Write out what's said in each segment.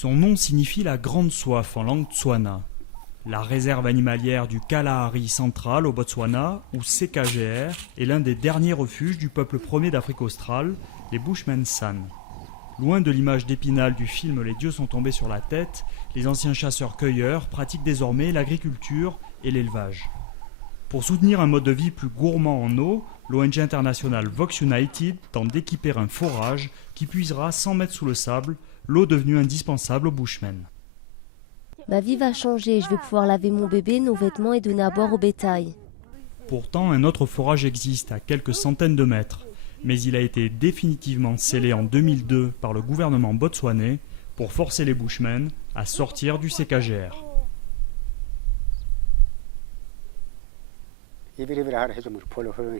Son nom signifie la grande soif en langue tswana. La réserve animalière du Kalahari central au Botswana, ou CKGR, est l'un des derniers refuges du peuple premier d'Afrique australe, les Bushmen San. Loin de l'image d'Épinal du film Les dieux sont tombés sur la tête, les anciens chasseurs-cueilleurs pratiquent désormais l'agriculture et l'élevage. Pour soutenir un mode de vie plus gourmand en eau, l'ONG internationale Vox United tente d'équiper un forage qui puisera 100 mètres sous le sable, l'eau devenue indispensable aux Bushmen. Ma vie va changer, je vais pouvoir laver mon bébé, nos vêtements et donner à boire au bétail. Pourtant, un autre forage existe à quelques centaines de mètres, mais il a été définitivement scellé en 2002 par le gouvernement botswanais pour forcer les Bushmen à sortir du CKGR.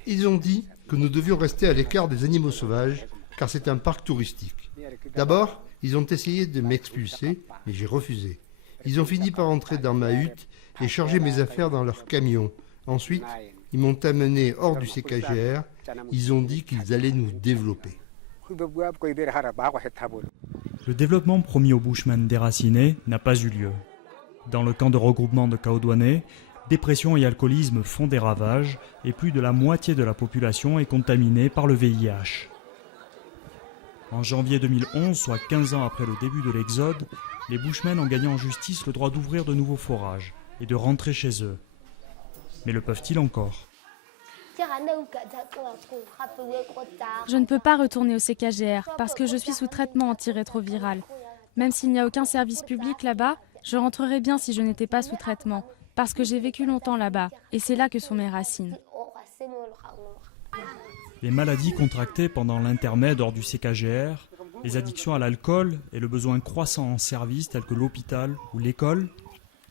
Ils ont dit que nous devions rester à l'écart des animaux sauvages, car c'est un parc touristique. D'abord, ils ont essayé de m'expulser, mais j'ai refusé. Ils ont fini par entrer dans ma hutte et charger mes affaires dans leur camion. Ensuite, ils m'ont amené hors du CKGR. Ils ont dit qu'ils allaient nous développer. Le développement promis aux Bushmen déracinés n'a pas eu lieu. Dans le camp de regroupement de Kaodouané, dépression et alcoolisme font des ravages et plus de la moitié de la population est contaminée par le VIH. En janvier 2011, soit 15 ans après le début de l'exode, les Bushmen ont gagné en justice le droit d'ouvrir de nouveaux forages et de rentrer chez eux. Mais le peuvent-ils encore ? Je ne peux pas retourner au CKGR parce que je suis sous traitement antirétroviral. Même s'il n'y a aucun service public là-bas, je rentrerai bien si je n'étais pas sous traitement, parce que j'ai vécu longtemps là-bas, et c'est là que sont mes racines. Les maladies contractées pendant l'intermède hors du CKGR, les addictions à l'alcool et le besoin croissant en services tels que l'hôpital ou l'école,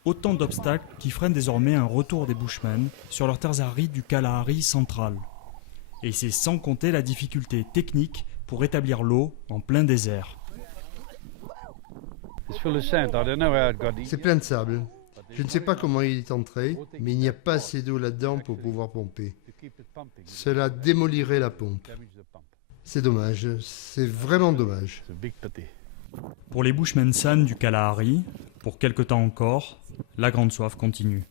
autant d'obstacles qui freinent désormais un retour des Bushmen sur leurs terres arides du Kalahari central. Et c'est sans compter la difficulté technique pour établir l'eau en plein désert. C'est plein de sable. Je ne sais pas comment il est entré, mais il n'y a pas assez d'eau là-dedans pour pouvoir pomper. Cela démolirait la pompe. C'est dommage, c'est vraiment dommage. Pour les Bushmen San du Kalahari, pour quelque temps encore, la grande soif continue.